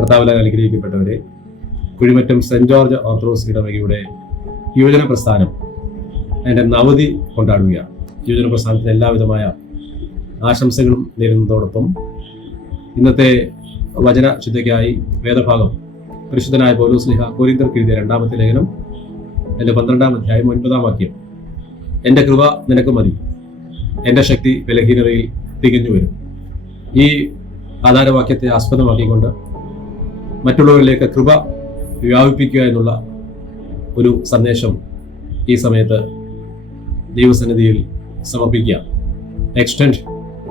കർത്താവിലാൽ അനുഗ്രഹിക്കപ്പെട്ടവരെ Kuzhimattom saint George orthodox ഇടവകയുടെ യുവജന പ്രസ്ഥാനം അതിന്റെ നവതി കൊണ്ടാടുകയാണ്. യുവജന പ്രസ്ഥാനത്തിന് എല്ലാവിധമായ ആശംസകളും നേരുന്നതോടൊപ്പം ഇന്നത്തെ വചന ചിന്തയ്ക്കായി വേദഭാഗം പരിശുദ്ധനായ പൗലോസ്ലിഹ കോരിന്തർക്ക് എഴുതിയ രണ്ടാമത്തെ ലേഖനം എന്റെ പന്ത്രണ്ടാം അധ്യായം ഒൻപതാം വാക്യം. എന്റെ കൃപ നിനക്ക് മതി. എന്റെ ശക്തി ബലഹീനതയിൽ തികഞ്ഞു വരും ഈ ആധാരവാക്യത്തെ ആസ്പദമാക്കിക്കൊണ്ട് മറ്റുള്ളവരിലേക്ക് കൃപ വ്യാപിപ്പിക്കുക എന്നുള്ള ഒരു സന്ദേശം ഈ സമയത്ത് ദൈവസന്നിധിയിൽ സമർപ്പിക്കുക. Extend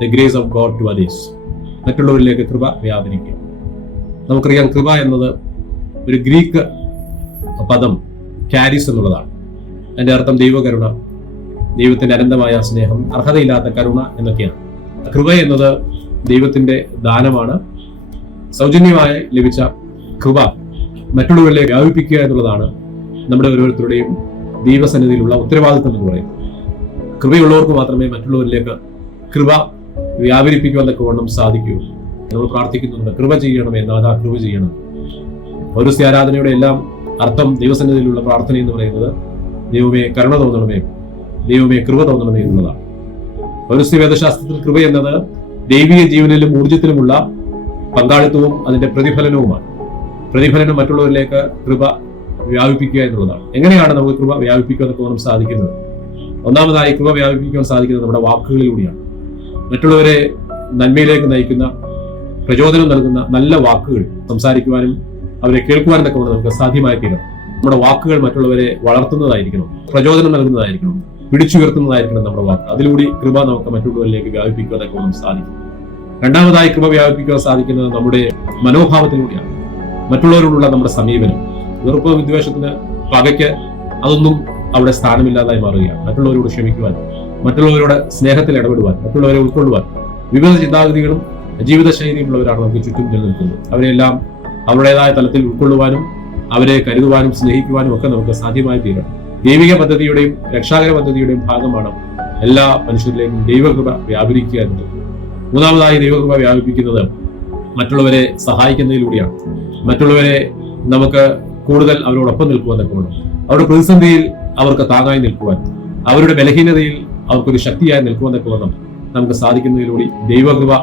the grace of God to others മറ്റുള്ളവരിലേക്ക് കൃപ വ്യാപരിക്കുക. നമുക്കറിയാം കൃപ എന്നത് ഒരു ഗ്രീക്ക് പദം കാരിസ് എന്നുള്ളതാണ്. അതിന്റെ അർത്ഥം ദൈവകരുണ ദൈവത്തിന്റെ അനന്തമായ സ്നേഹം അർഹതയില്ലാത്ത കരുണ എന്നൊക്കെയാണ്. കൃപ എന്നത് ദൈവത്തിന്റെ ദാനമാണ്. സൗജന്യമായി ലഭിച്ച കൃപ മറ്റുള്ളവരിലേക്ക് വ്യാപിപ്പിക്കുക എന്നുള്ളതാണ് നമ്മുടെ ഓരോരുത്തരുടെയും ദൈവസന്നിധിയിലുള്ള ഉത്തരവാദിത്വം എന്ന് പറയുന്നത്. കൃപയുള്ളവർക്ക് മാത്രമേ മറ്റുള്ളവരിലേക്ക് കൃപ വ്യാപരിപ്പിക്കുവാൻ തക്കവണ്ണം സാധിക്കൂ. നമ്മൾ പ്രാർത്ഥിക്കുന്നുണ്ട് കൃപ ചെയ്യണമേ നാഥാ കൃപ ചെയ്യണം. പൗരസ്യ ആരാധനയുടെ എല്ലാം അർത്ഥം ദൈവസന്നിധിയിലുള്ള പ്രാർത്ഥന എന്ന് പറയുന്നത് ദൈവമേ കരുണ തോന്നണമേ ദൈവമേ കൃപ തോന്നണമേ എന്നുള്ളതാണ്. പൗരസ്യ വേദശാസ്ത്രത്തിൽ കൃപ എന്നത് ദൈവീയ ജീവനിലും ഊർജത്തിലുമുള്ള പങ്കാളിത്തവും അതിന്റെ പ്രതിഫലനവുമാണ്. പ്രതിഫലനം മറ്റുള്ളവരിലേക്ക് കൃപ വ്യാപിപ്പിക്കുക എന്നുള്ളതാണ്. എങ്ങനെയാണ് നമുക്ക് കൃപ വ്യാപിപ്പിക്കുക എന്നൊക്കെ നമുക്ക് സാധിക്കുന്നത്? ഒന്നാമതായി കൃപ വ്യാപിപ്പിക്കാൻ സാധിക്കുന്നത് നമ്മുടെ വാക്കുകളിലൂടെയാണ്. മറ്റുള്ളവരെ നന്മയിലേക്ക് നയിക്കുന്ന പ്രചോദനം നൽകുന്ന നല്ല വാക്കുകൾ സംസാരിക്കുവാനും അവരെ കേൾക്കുവാനും ഒക്കെ നമുക്ക് സാധ്യമായി തീരണം. നമ്മുടെ വാക്കുകൾ മറ്റുള്ളവരെ വളർത്തുന്നതായിരിക്കണം പ്രചോദനം നൽകുന്നതായിരിക്കണം പിടിച്ചുയർത്തുന്നതായിരിക്കണം നമ്മുടെ വാക്ക്. അതിലൂടെ കൃപ നമുക്ക് മറ്റുള്ളവരിലേക്ക് വ്യാപിപ്പിക്കുവാനൊക്കെ സാധിക്കും. രണ്ടാമതായി കൃപ വ്യാപിപ്പിക്കുവാൻ സാധിക്കുന്നത് നമ്മുടെ മനോഭാവത്തിലൂടെയാണ്. മറ്റുള്ളവരോടുള്ള നമ്മുടെ സമീപനം. വെറുപ്പ് വിദ്വേഷത്തിന് പകയ്ക്ക് അതൊന്നും അവിടെ സ്ഥാനമില്ലാതായി മാറുകയാണ്. മറ്റുള്ളവരോട് ക്ഷമിക്കുവാൻ മറ്റുള്ളവരോട് സ്നേഹത്തിൽ ഇടപെടുവാൻ മറ്റുള്ളവരെ ഉൾക്കൊള്ളുവാൻ വിവിധ ചിന്താഗതികളും ജീവിതശൈലിയുമുള്ളവരാണ് നമുക്ക് ചുറ്റും നിലനിൽക്കുന്നത്. അവരെല്ലാം അവരുടേതായ തലത്തിൽ ഉൾക്കൊള്ളുവാനും അവരെ കരുതുവാനും സ്നേഹിക്കുവാനും ഒക്കെ നമുക്ക് സാധ്യമായി തീരണം. ദൈവിക പദ്ധതിയുടെയും രക്ഷാകര പദ്ധതിയുടെയും ഭാഗമാണ് എല്ലാ മനുഷ്യരിലേക്കും ദൈവകൃപ വ്യാപരിക്കുക എന്നത്. മൂന്നാമതായി ദൈവകൃപ വ്യാപിപ്പിക്കുന്നത് മറ്റുള്ളവരെ സഹായിക്കുന്നതിലൂടെയാണ്. മറ്റുള്ളവരെ നമുക്ക് കൂടുതൽ അവരോടൊപ്പം നിൽക്കുവാൻ തക്കവണ്ണം അവരുടെ പ്രതിസന്ധിയിൽ അവർക്ക് താങ്ങായി നിൽക്കുവാൻ അവരുടെ ബലഹീനതയിൽ അവർക്കൊരു ശക്തിയായി നിൽക്കുവാൻ തക്കവണ്ണം നമുക്ക് സാധിക്കുന്നതിലൂടെ ദൈവകൃപ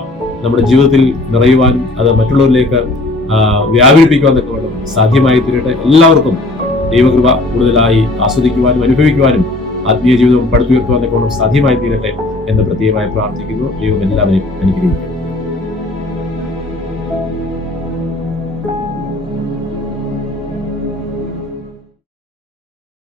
നമ്മുടെ ജീവിതത്തിൽ നിറയുവാനും അത് മറ്റുള്ളവരിലേക്ക് വ്യാപരിപ്പിക്കുവാൻ തക്കവണ്ണം സാധ്യമായി തീരട്ടെ എല്ലാവർക്കും ദൈവകൃപ കൂടുതലായി ആസ്വദിക്കുവാനും അനുഭവിക്കുവാനും ആത്മീയ ജീവിതം പടുത്തുയർത്തുവാൻ കോണം സാധ്യമായി തീരട്ടെ എന്ന് പ്രത്യേകമായി പ്രാർത്ഥിക്കുന്നു. ദൈവം എല്ലാവരെയും അനുഗ്രഹിക്കും